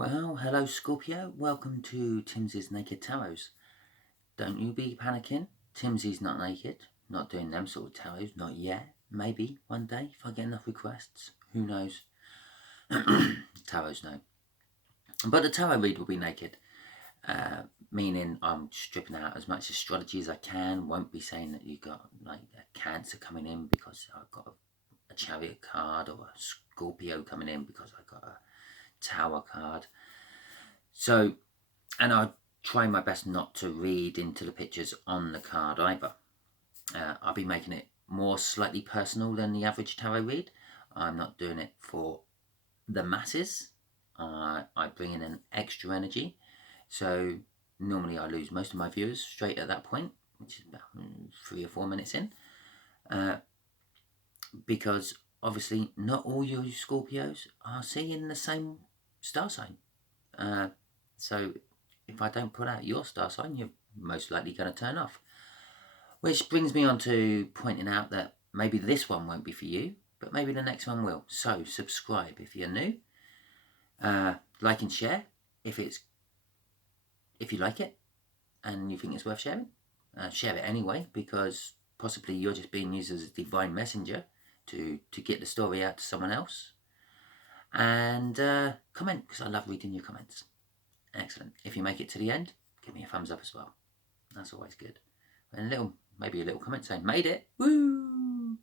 Well, hello Scorpio, welcome to Timsy's Naked Tarots. Don't you be panicking, Timsy's not naked, not doing them sort of tarots, not yet. Maybe one day if I get enough requests, who knows. Tarots no. But the tarot read will be naked, meaning I'm stripping out as much astrology as I can. Won't be saying that you got like a Cancer coming in because I've got a Chariot card, or a Scorpio coming in because I got a Tower card. So, and I try my best not to read into the pictures on the card either. I'll be making it more slightly personal than the average tarot read. I'm not doing it for the masses. I bring in an extra energy. So normally I lose most of my viewers straight at that point, which is about 3 or 4 minutes in. Because obviously not all you Scorpios are seeing the same star sign. So if I don't put out your star sign, you're most likely going to turn off. Which brings me on to pointing out that maybe this one won't be for you, but maybe the next one will. So subscribe if you're new. Like and share if you like it and you think it's worth sharing. Share it anyway, because possibly you're just being used as a divine messenger to get the story out to someone else. And comment, because I love reading your comments. Excellent. If you make it to the end, give me a thumbs up as well. That's always good. And maybe a little comment saying, made it. Woo!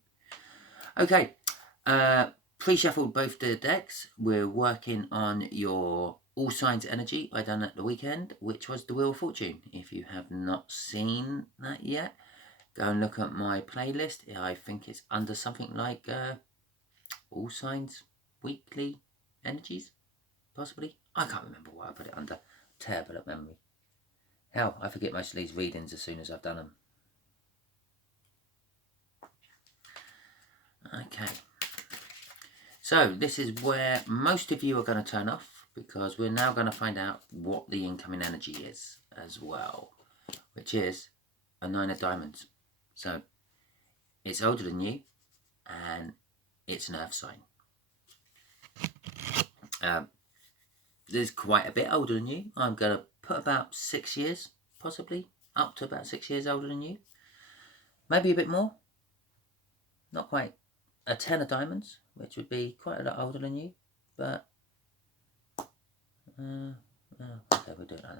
Okay. Pre-shuffled both the decks. We're working on your all signs energy I done at the weekend, which was the Wheel of Fortune. If you have not seen that yet, go and look at my playlist. I think it's under something like all signs weekly energies, possibly. I can't remember what I put it under. Terrible at memory. Hell, I forget most of these readings as soon as I've done them. Okay. So this is where most of you are going to turn off, because we're now going to find out what the incoming energy is as well, which is a 9 of diamonds. So it's older than you and it's an earth sign. There's quite a bit older than you. I'm going to put about 6 years, possibly, up to about 6 years older than you. Maybe a bit more. Not quite. A 10 of diamonds, which would be quite a lot older than you. But, okay, we'll do it like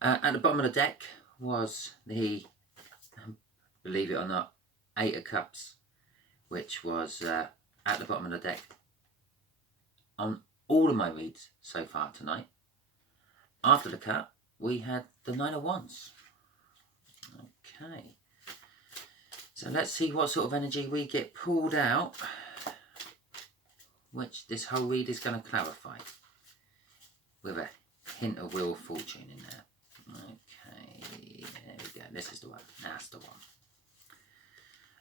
that. At the bottom of the deck was the, believe it or not, 8 of Cups, which was at the bottom of the deck on all of my reads so far tonight. After the cut, we had the 9 of Wands. Okay. So let's see what sort of energy we get pulled out, which this whole read is going to clarify, with a hint of Wheel of Fortune in there. Okay, there we go. This is the one. That's the one.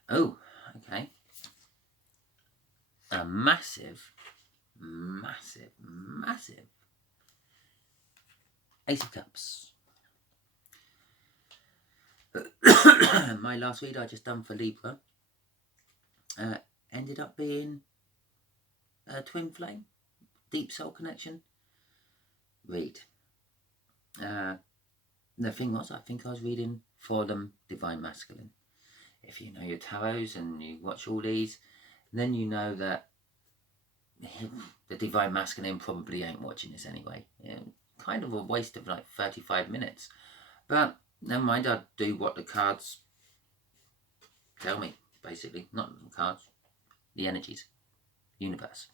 Oh, okay. A massive Ace of Cups. My last read I just done for Libra ended up being a twin flame, deep soul connection read. The thing was, I think I was reading for them divine masculine. If you know your tarots and you watch all these, then you know that the divine masculine probably ain't watching this anyway. Kind of a waste of like 35 minutes. But never mind, I'll do what the cards tell me, basically. Not the cards, the energies, universe.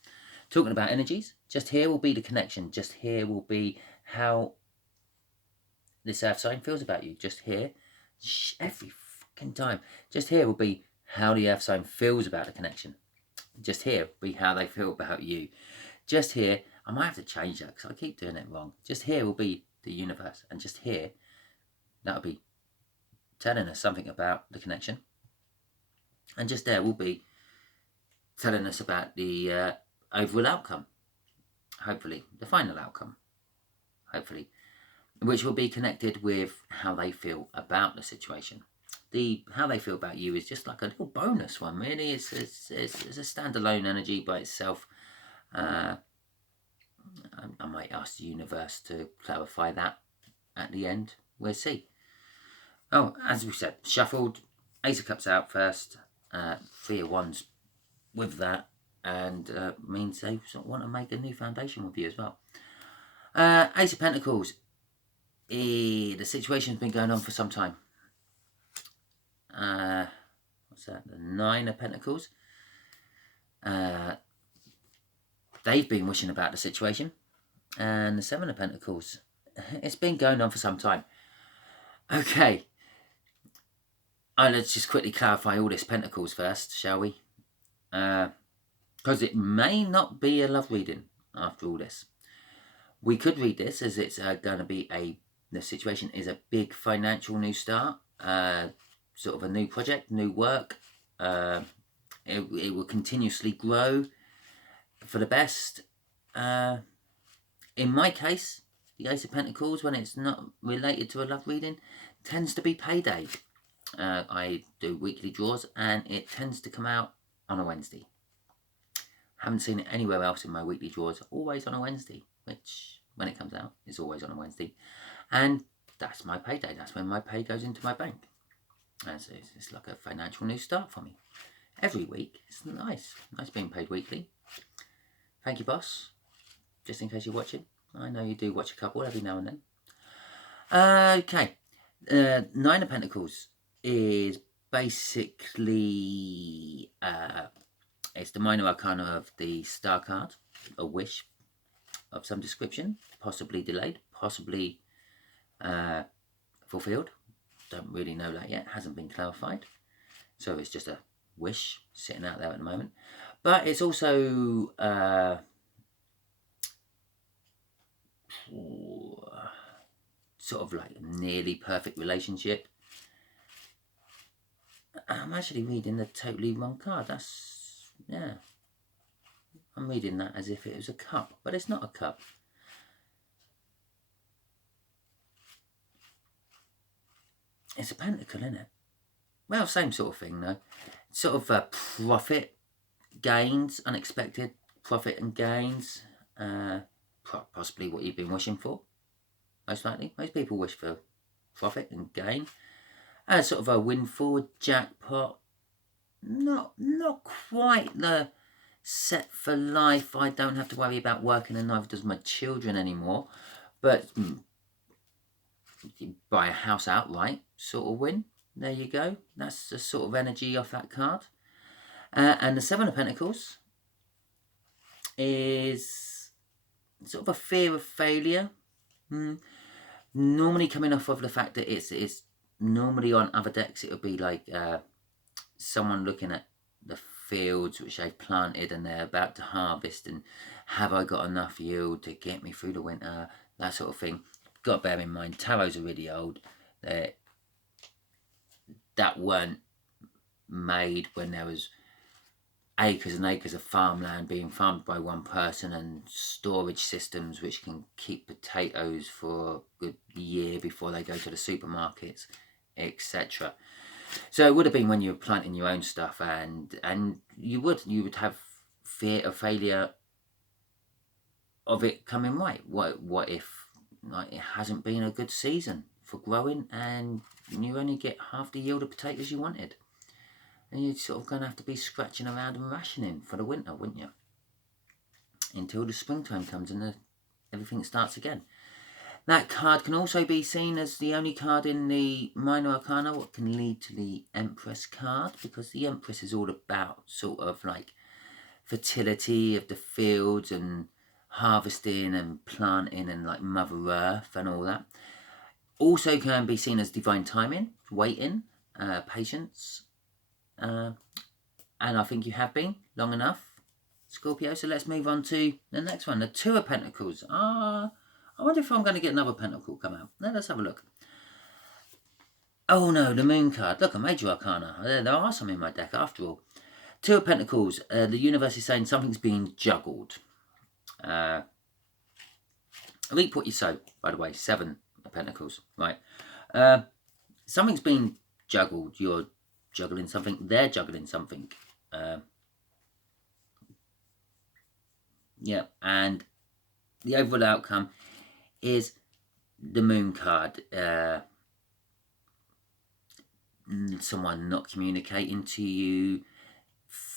Talking about energies, just here will be the connection. Just here will be how this earth sign feels about you. Just here, every fucking time. Just here will be how the earth sign feels about the connection. Just here will be how they feel about you. Just here, I might have to change that because I keep doing it wrong. Just here will be the universe. And just here, that'll be telling us something about the connection. And just there will be telling us about the overall outcome. Hopefully, the final outcome. Hopefully. Which will be connected with how they feel about the situation. How they feel about you is just like a little bonus one, really. It's a standalone energy by itself. I might ask the universe to clarify that at the end. We'll see. Oh, as we said, shuffled. Ace of Cups out first. 3 of Wands with that. And means they sort of want to make a new foundation with you as well. Ace of Pentacles. The situation's been going on for some time. What's that? The 9 of Pentacles. They've been wishing about the situation. And the 7 of Pentacles. It's been going on for some time. Okay. Let's just quickly clarify all this Pentacles first, shall we? Because it may not be a love reading after all this. We could read this as it's going to be the situation is a big financial new start, sort of a new project, new work. It will continuously grow for the best. In my case, the Ace of Pentacles, when it's not related to a love reading, tends to be payday. I do weekly draws and it tends to come out on a Wednesday. Haven't seen it anywhere else in my weekly draws, always on a Wednesday, which when it comes out is always on a Wednesday. And that's my payday, that's when my pay goes into my bank. And so it's like a financial new start for me. Every week, it's nice being paid weekly. Thank you, boss. Just in case you're watching. I know you do watch a couple every now and then. Okay. 9 of Pentacles is basically... it's the minor arcana of the Star card. A wish of some description. Possibly delayed. Possibly fulfilled. Don't really know that yet. Hasn't been clarified. So it's just a wish sitting out there at the moment. But it's also... sort of like a nearly perfect relationship. I'm actually reading the totally wrong card. That's, yeah. I'm reading that as if it was a cup, but it's not a cup. It's a pentacle, isn't it? Well, same sort of thing, though. Sort of profit gains, unexpected profit and gains. Possibly what you've been wishing for, most likely. Most people wish for profit and gain. Sort of a windfall, jackpot. Not quite the set for life. I don't have to worry about working and neither does my children anymore. But you buy a house outright, sort of win. There you go. That's the sort of energy off that card. And the 7 of Pentacles is sort of a fear of failure. Normally coming off of the fact that it's normally on other decks, it would be like someone looking at the fields which they've planted and they're about to harvest, and have I got enough yield to get me through the winter, that sort of thing. Got to bear in mind, tarots are really old. That weren't made when there was acres and acres of farmland being farmed by one person and storage systems which can keep potatoes for a good year before they go to the supermarkets, etc. So it would have been when you were planting your own stuff, and you would have fear of failure of it coming right. What if like it hasn't been a good season for growing and you only get half the yield of potatoes you wanted? And you're sort of going to have to be scratching around and rationing for the winter, wouldn't you? Until the springtime comes and everything starts again. That card can also be seen as the only card in the minor arcana what can lead to the Empress card, because the Empress is all about sort of like fertility of the fields and harvesting and planting and like Mother Earth and all that. Also can be seen as divine timing, waiting, patience. And I think you have been long enough, Scorpio. So let's move on to the next one, the 2 of Pentacles. I wonder if I'm going to get another Pentacle come out. Let's have a look. Oh no, the Moon card. Look, a major arcana. There are some in my deck after all. 2 of Pentacles. The universe is saying something's being juggled. Reap what you sow, by the way. 7 of Pentacles. Right. Something's being juggled. You're juggling something. They're juggling something. Yeah, and the overall outcome is the Moon card. Someone not communicating to you,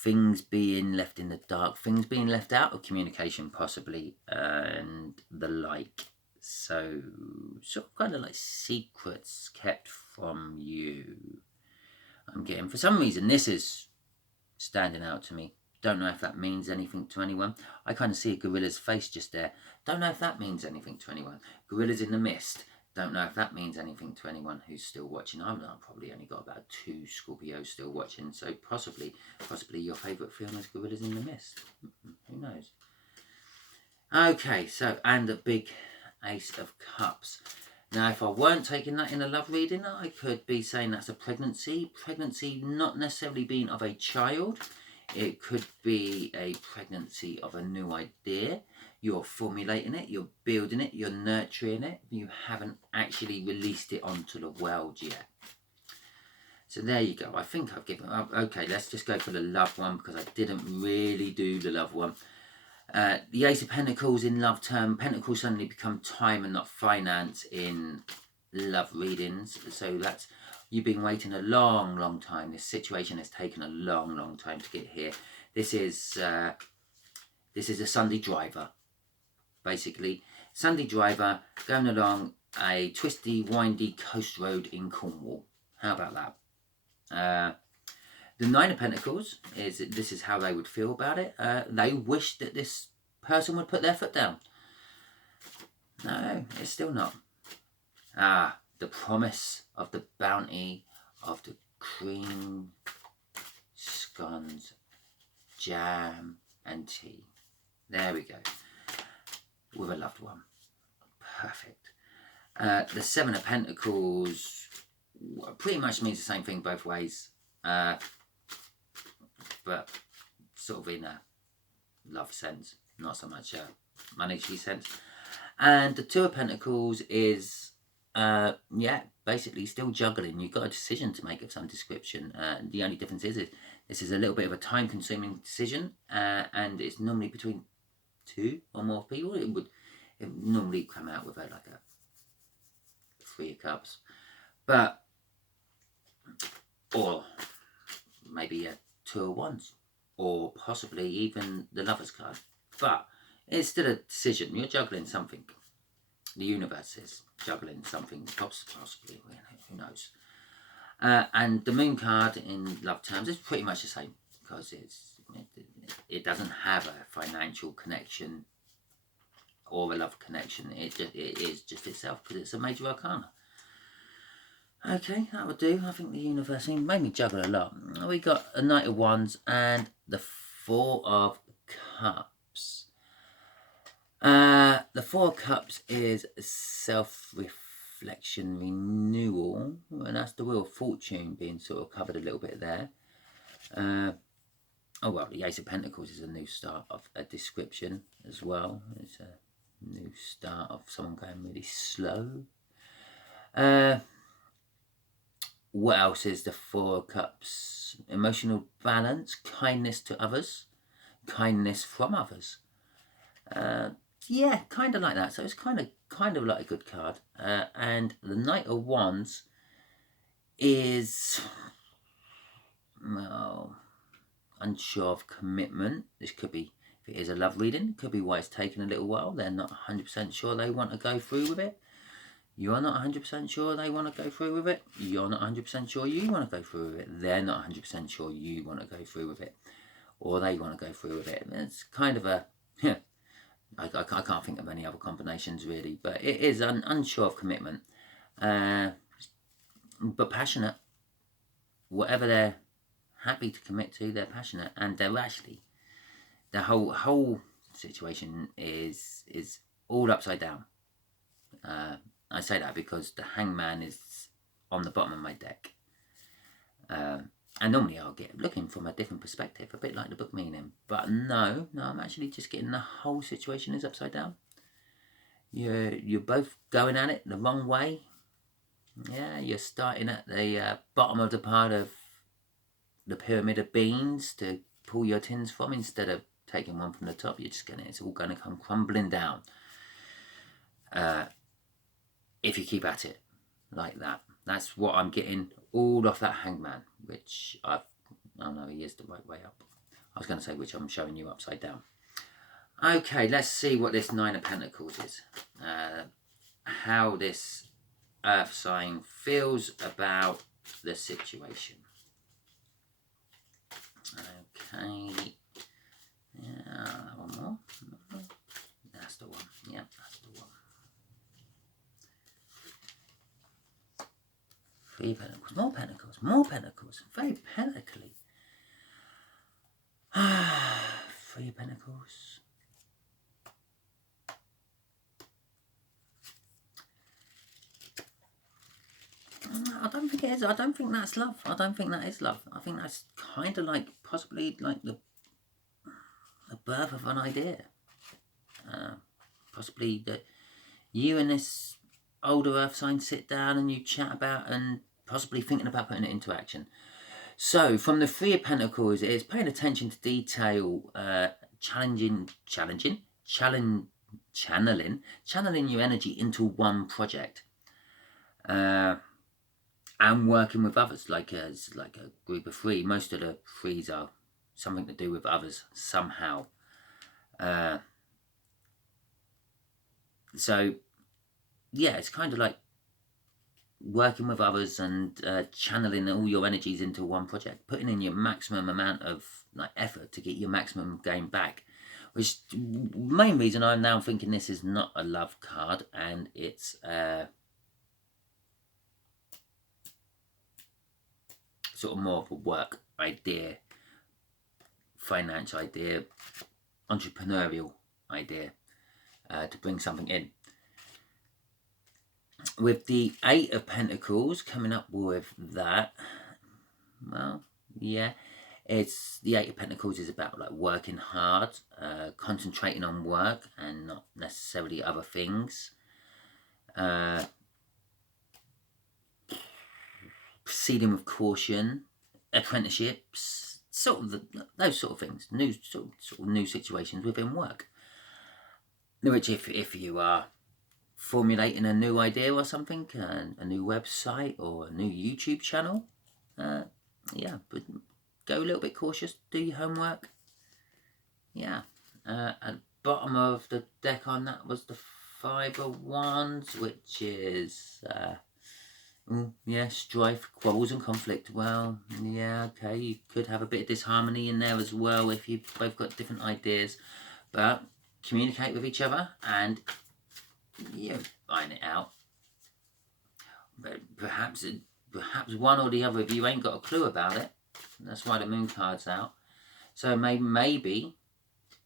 things being left in the dark, things being left out of communication possibly, and the like. So sort of kind of like secrets kept from you. I'm getting, for some reason, this is standing out to me. Don't know if that means anything to anyone. I kind of see a gorilla's face just there. Don't know if that means anything to anyone. Gorillas in the mist. Don't know if that means anything to anyone who's still watching. I've probably only got about 2 Scorpios still watching, so possibly your favourite film is Gorillas in the Mist. Who knows? Okay, so, and a big Ace of Cups. Now, if I weren't taking that in a love reading, I could be saying that's a pregnancy. Pregnancy not necessarily being of a child. It could be a pregnancy of a new idea. You're formulating it, you're building it, you're nurturing it. You haven't actually released it onto the world yet. So there you go. I think I've given up. Okay, let's just go for the love one because I didn't really do the love one. The Ace of Pentacles in love term. Pentacles suddenly become time and not finance in love readings. So that's, you've been waiting a long time. This situation has taken a long time to get here. This is a Sunday driver, basically. Sunday driver going along a twisty, windy coast road in Cornwall. How about that? The Nine of Pentacles is, this is how they would feel about it. They wish that this person would put their foot down. No, it's still not. The promise of the bounty of the cream, scones, jam and tea. There we go. With a loved one. Perfect. The Seven of Pentacles pretty much means the same thing both ways. But sort of in a love sense, not so much a monetary sense. And the Two of Pentacles is, basically still juggling. You've got a decision to make of some description. The only difference is this is a little bit of a time-consuming decision, and it's normally between 2 or more people. It would normally come out with like a 3 of Cups, but or maybe a 2 of Wands, or possibly even the Lover's card. But it's still a decision. You're juggling something. The universe is juggling something, possibly. Who knows? And the Moon card in love terms is pretty much the same, because it doesn't have a financial connection or a love connection. It is just itself, because it's a major arcana. Okay, that would do. I think the universe made me juggle a lot. We got a Knight of Wands and the Four of Cups. The Four of Cups is self-reflection, renewal, and that's the Wheel of Fortune being sort of covered a little bit there. Oh well, the Ace of Pentacles is a new start of a description as well. It's a new start of someone going really slow. What else is the Four of Cups? Emotional balance, kindness to others, kindness from others. Yeah, kind of like that. So it's kind of like a good card. And the Knight of Wands is, well, unsure of commitment. This could be, if it is a love reading, it could be why it's taken a little while. They're not 100% sure they want to go through with it. You're not 100% sure they want to go through with it. You're not 100% sure you want to go through with it. They're not 100% sure you want to go through with it. Or they want to go through with it. It's kind of a, I can't think of any other combinations really. But it is unsure of commitment. But passionate. Whatever they're happy to commit to, they're passionate. And they're actually, the whole situation is all upside down. I say that because the Hangman is on the bottom of my deck. And normally I'll get looking from a different perspective, a bit like the book meaning. But no, I'm actually just getting the whole situation is upside down. You're both going at it the wrong way. Yeah, you're starting at the bottom of the part of the pyramid of beans to pull your tins from. Instead of taking one from the top, you're just getting it's all going to come crumbling down. if you keep at it like that. That's what I'm getting all off that Hangman, which oh no, he is the right way up. I was going to say which I'm showing you upside down. Okay, let's see what this Nine of Pentacles is. How this Earth sign feels about the situation. Okay. Yeah, one more. That's the one. Yeah, that's the one. Three Pentacles. More Pentacles. More Pentacles. Very pentacly. Three Pentacles. I don't think it is. I don't think that's love. I don't think that is love. I think that's kind of like possibly like the birth of an idea. Possibly that you and this older Earth sign sit down and you chat about and possibly thinking about putting it into action. So from the Three of Pentacles, it's paying attention to detail, channeling your energy into one project. And working with others, like a group of three. Most of the threes are something to do with others somehow. So, yeah, it's kind of like working with others and channeling all your energies into one project, putting in your maximum amount of like effort to get your maximum gain back. Which main reason I'm now thinking this is not a love card, and it's sort of more of a work idea, finance idea, entrepreneurial idea, to bring something in. With the Eight of Pentacles coming up with that, well, yeah, it's the Eight of Pentacles is about like working hard, concentrating on work and not necessarily other things. Proceeding with caution, apprenticeships, sort of those sort of things, new sort of new situations within work. Which, if you are formulating a new idea or something, a new website or a new YouTube channel, yeah, but go a little bit cautious. Do your homework. Yeah. At the bottom of the deck on that was the Five of Wands, which is yeah, strife, quarrels and conflict. Well, yeah, okay, you could have a bit of disharmony in there as well if you've both got different ideas, but communicate with each other and iron it out. But perhaps one or the other of you ain't got a clue about it. That's why the Moon card's out. So maybe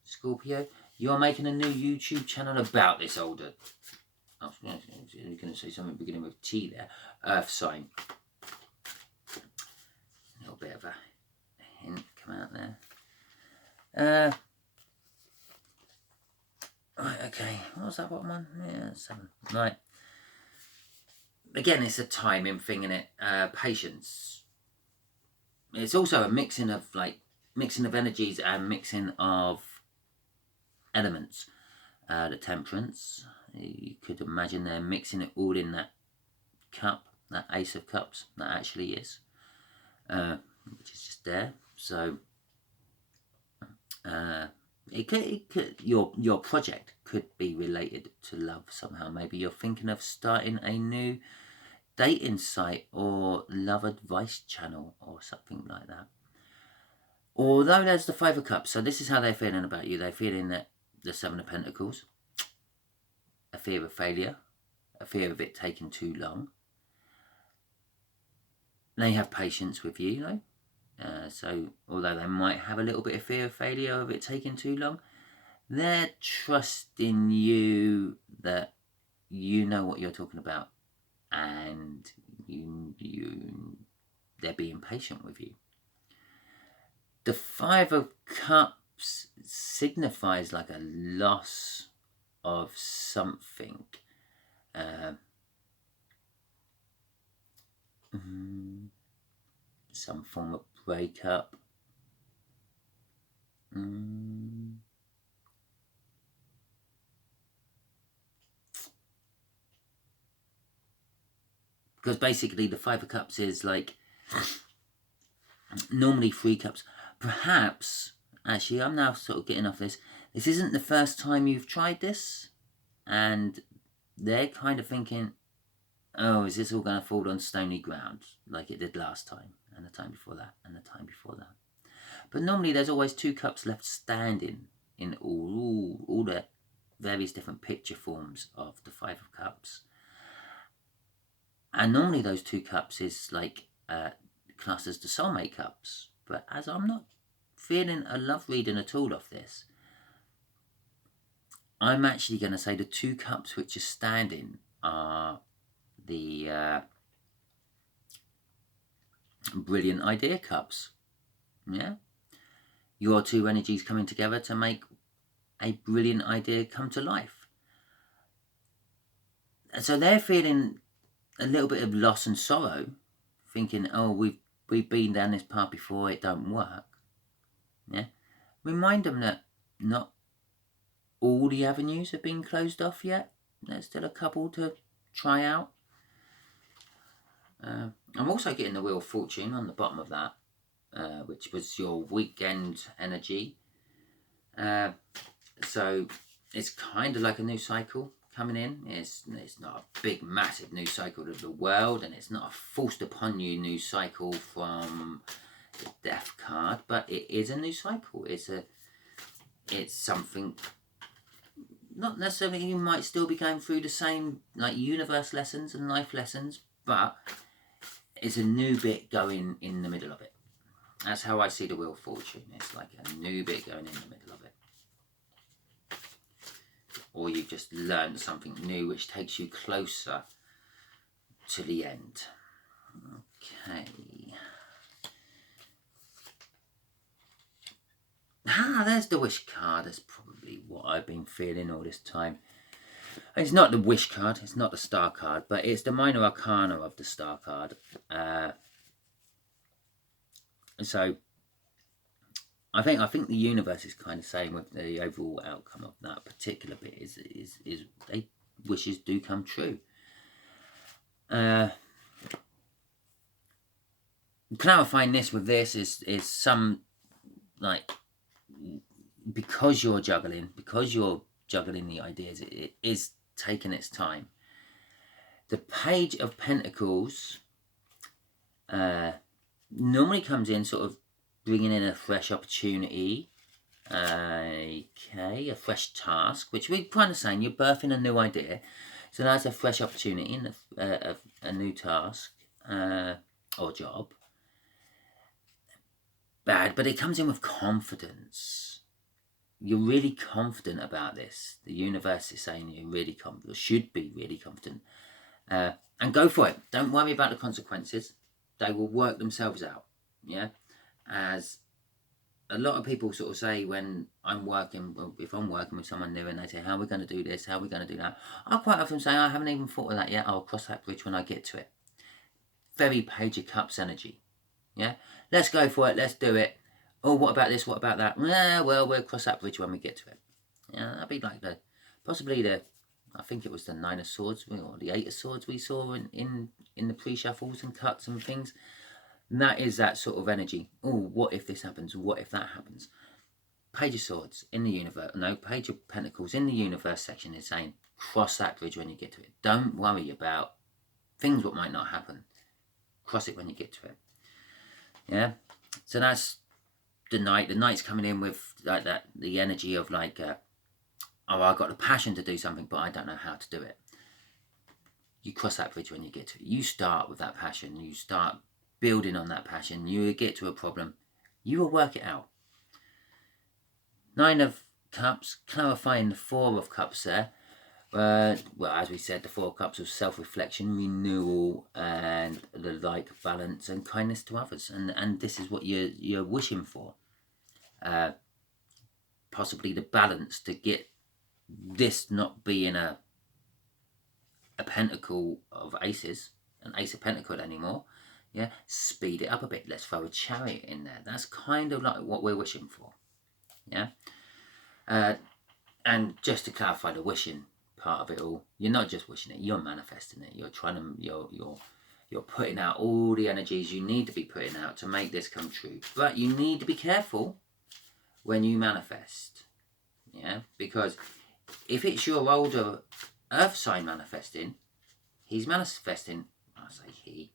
Scorpio, you're making a new YouTube channel about this older. I was going to say something beginning with T there. Earth sign. A little bit of a hint come out there. Right, okay. What was that bottom one? Yeah, 7. Right. Again, it's a timing thing, innit? Patience. It's also a mixing of energies and mixing of elements. The Temperance. You could imagine they're mixing it all in that cup, that Ace of Cups, that actually is, which is just there. So it could your project could be related to love somehow. Maybe you're thinking of starting a new dating site or love advice channel or something like that. Although there's the Five of Cups, so this is how they're feeling about you. They're feeling that the Seven of Pentacles, a fear of failure, a fear of it taking too long. They have patience with you, though. So although they might have a little bit of fear of failure of it taking too long, they're trusting you that you know what you're talking about, and they're being patient with you. The Five of Cups signifies like a loss of something. Some form of breakup. Because basically the Five of Cups is like, normally 3 cups. Perhaps, actually, I'm now sort of getting off this. This isn't the first time you've tried this. And they're kind of thinking, oh, is this all going to fall on stony ground like it did last time, and the time before that, and the time before that. But normally there's always 2 cups left standing in all the various different picture forms of the 5 of Cups. And normally those 2 cups is like classed as the soulmate cups. But as I'm not feeling a love reading at all of this, I'm actually going to say the 2 cups which are standing are the brilliant idea cups. Yeah, your 2 energies coming together to make a brilliant idea come to life. And so they're feeling a little bit of loss and sorrow, thinking, oh, we've been down this path before, it don't work. Yeah, remind them that not all the avenues have been closed off yet. There's still a couple to try out. I'm also getting the Wheel of Fortune on the bottom of that, which was your weekend energy. So it's kind of like a new cycle coming in. It's not a big, massive new cycle of the world, and it's not a forced upon you new cycle from the Death card, but it is a new cycle. It's something. Not necessarily you might still be going through the same like universe lessons and life lessons, but it's a new bit going in the middle of it. That's how I see the Wheel of Fortune. It's like a new bit going in the middle of it. Or you've just learned something new which takes you closer to the end. Okay. There's the Wish card. That's probably what I've been feeling all this time. It's not the Wish card, it's not the Star card, but it's the minor arcana of the Star card. So I think the universe is kind of saying with the overall outcome of that particular bit is they wishes do come true. Clarifying this with this is some like, because you're juggling the ideas, it is taking its time. The Page of Pentacles normally comes in sort of bringing in a fresh opportunity, a fresh task, which we're kind of saying you're birthing a new idea. So that's a fresh opportunity and a new task or job. Bad, but it comes in with confidence. You're really confident about this. The universe is saying you're really confident, or should be really confident. And go for it. Don't worry about the consequences. They will work themselves out. Yeah? As a lot of people sort of say when I'm working, if I'm working with someone new and they say, how are we going to do this? How are we going to do that? I quite often say, I haven't even thought of that yet. I'll cross that bridge when I get to it. Very Page of Cups energy. Yeah? Let's go for it. Let's do it. Oh, what about this? What about that? Well, we'll cross that bridge when we get to it. Yeah, that'd be like I think it was the 9 of Swords or the 8 of Swords we saw in the pre-shuffles and cuts and things. And that is that sort of energy. Oh, what if this happens? What if that happens? Page of Swords in the universe. No, Page of Pentacles in the universe section is saying, cross that bridge when you get to it. Don't worry about things what might not happen. Cross it when you get to it. Yeah? So that's the Knight. The Knight's coming in with like that, the energy of like, oh, I've got the passion to do something, but I don't know how to do it. You cross that bridge when you get to it. You start with that passion. You start building on that passion. You get to a problem. You will work it out. 9 of Cups, clarifying the 4 of Cups there. Well, as we said, the 4 of Cups of self-reflection, renewal, and the like, balance and kindness to others. And this is what you're wishing for. Possibly the balance to get this not being a pentacle of aces, an Ace of Pentacles anymore. Yeah, speed it up a bit. Let's throw a Chariot in there. That's kind of like what we're wishing for. Yeah. And just to clarify the wishing part of it all, you're not just wishing it, you're manifesting it. You're trying to, you're You're putting out all the energies you need to be putting out to make this come true. But you need to be careful when you manifest. Yeah, because if it's your older earth sign manifesting, he's manifesting, I say he,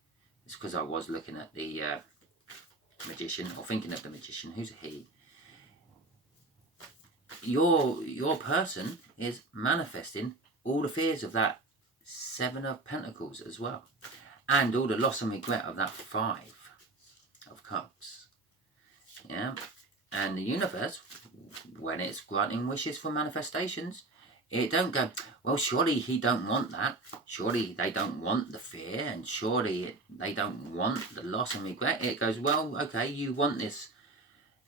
it's because I was looking at the magician, or thinking of the magician, who's a he. Your person is manifesting all the fears of that 7 of Pentacles as well. And all the loss and regret of that 5 of Cups. Yeah. And the universe, when it's granting wishes for manifestations, it don't go, well, surely he don't want that. Surely they don't want the fear. And surely they don't want the loss and regret. It goes, well, okay, you want this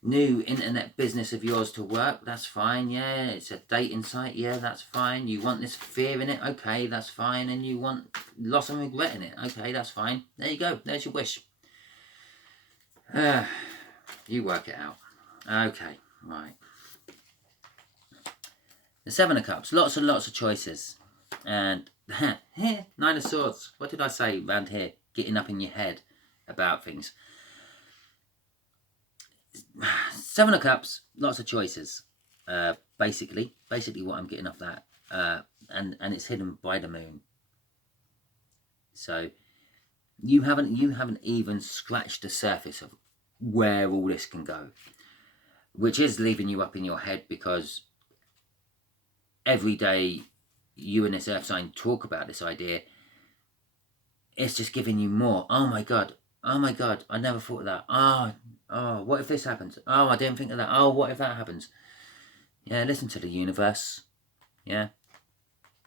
new internet business of yours to work, that's fine. Yeah, it's a dating site, yeah, that's fine. You want this fear in it, okay, that's fine. And you want loss and regret in it, okay, that's fine. There you go, there's your wish. You work it out. Okay, right. The 7 of Cups, lots and lots of choices. And here, 9 of Swords. What did I say around here? Getting up in your head about things. 7 of Cups, lots of choices. Basically what I'm getting off that, and it's hidden by the moon. So you haven't even scratched the surface of where all this can go, which is leaving you up in your head, because every day you and this earth sign talk about this idea. It's just giving you more. Oh my god, I never thought of that. Oh, what if this happens? Oh, I didn't think of that. Oh, what if that happens? Yeah, listen to the universe. Yeah.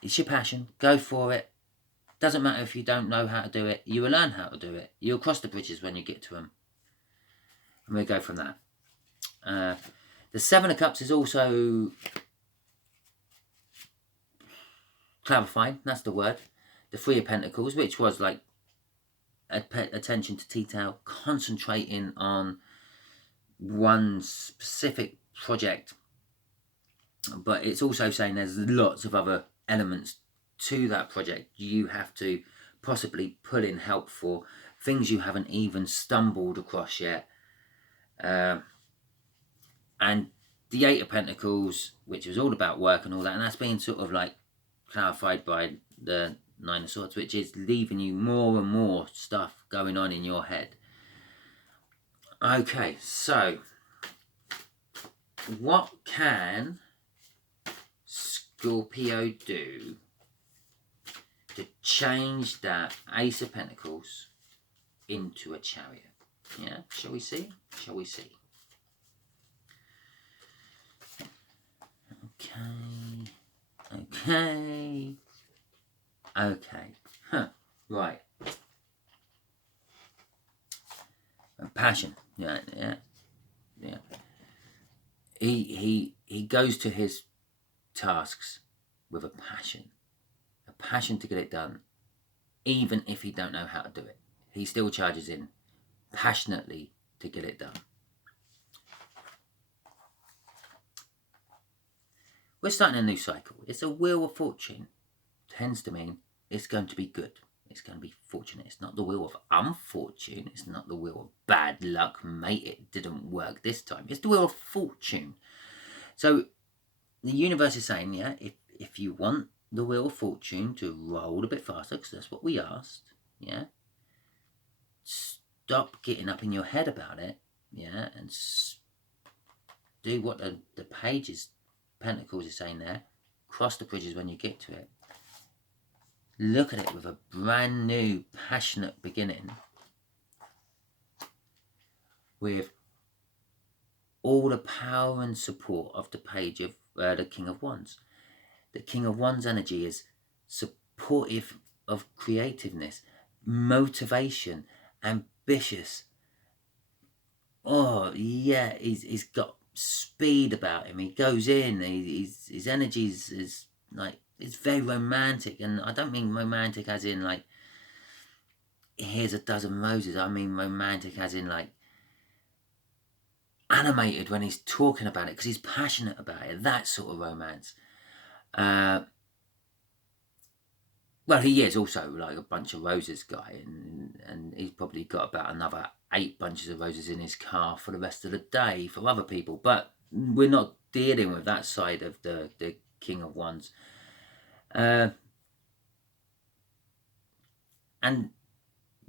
It's your passion. Go for it. Doesn't matter if you don't know how to do it. You will learn how to do it. You'll cross the bridges when you get to them. And we'll go from that. The 7 of Cups is also clarified. That's the word. The 3 of Pentacles, which was like attention to detail, concentrating on one specific project. But it's also saying there's lots of other elements to that project you have to possibly pull in help for, things you haven't even stumbled across yet. And the 8 of Pentacles, which is all about work and all that, and that's being sort of like clarified by the 9 of Swords, which is leaving you more and more stuff going on in your head. Okay, so what can Scorpio do to change that Ace of Pentacles into a Chariot? Yeah, shall we see? Shall we see? Okay. Right. Passion. Yeah. He goes to his tasks with a passion to get it done, even if he don't know how to do it. He still charges in passionately to get it done. We're starting a new cycle. It's a wheel of fortune. Tends to mean it's going to be good. It's going to be fortunate. It's not the wheel of unfortune. It's not the wheel of bad luck. Mate, it didn't work this time. It's the wheel of fortune. So the universe is saying, yeah, if you want the wheel of fortune to roll a bit faster, because that's what we asked, yeah, stop getting up in your head about it, yeah, and do what the pages, Pentacles is saying there. Cross the bridges when you get to it. Look at it with a brand new, passionate beginning, with all the power and support of the page of the King of Wands. The King of Wands energy is supportive of creativeness, motivation, ambitious. Oh yeah, he's got speed about him. He goes in. His energy is like, it's very romantic, and I don't mean romantic as in like here's a dozen roses. I mean romantic as in like animated when he's talking about it, because he's passionate about it. That sort of romance. Well, he is also like a bunch of roses guy, and he's probably got about another 8 bunches of roses in his car for the rest of the day for other people. But we're not dealing with that side of the King of Wands. And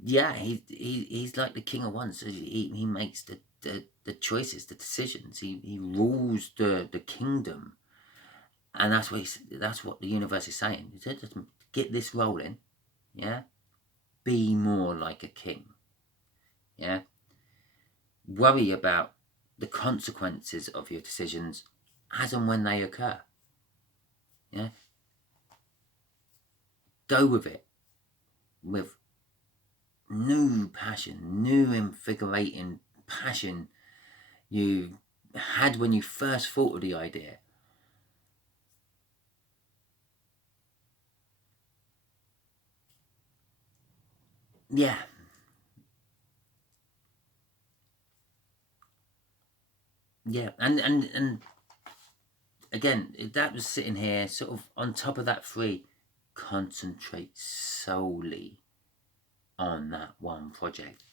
yeah, he's like the King of Wands. He makes the choices, the decisions. He rules the kingdom, and that's what the universe is saying. Just get this rolling, yeah. Be more like a king, yeah. Worry about the consequences of your decisions as and when they occur, yeah. Go with it with new passion, new invigorating passion you had when you first thought of the idea. Yeah. Yeah, and again, that was sitting here sort of on top of that 3. Concentrate solely on that one project.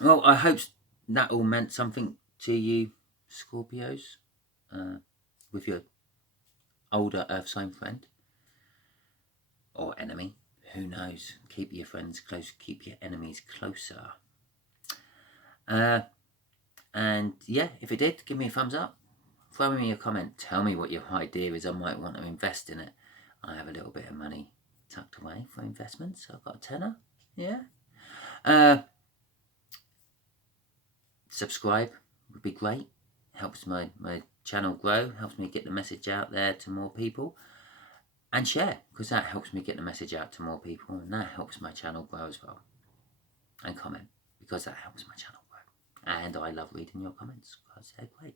Well, I hope that all meant something to you, Scorpios, with your older Earth sign friend or enemy. Who knows? Keep your friends close, keep your enemies closer. And yeah, if it did, give me a thumbs up. Throw me a comment. Tell me what your idea is. I might want to invest in it. I have a little bit of money tucked away for investments. I've got a tenner. Yeah. Subscribe would be great. Helps my channel grow. Helps me get the message out there to more people. And share, because that helps me get the message out to more people. And that helps my channel grow as well. And comment, because that helps my channel grow. And I love reading your comments, because they're great.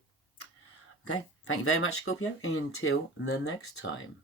Okay, thank you very much, Scorpio. And until the next time.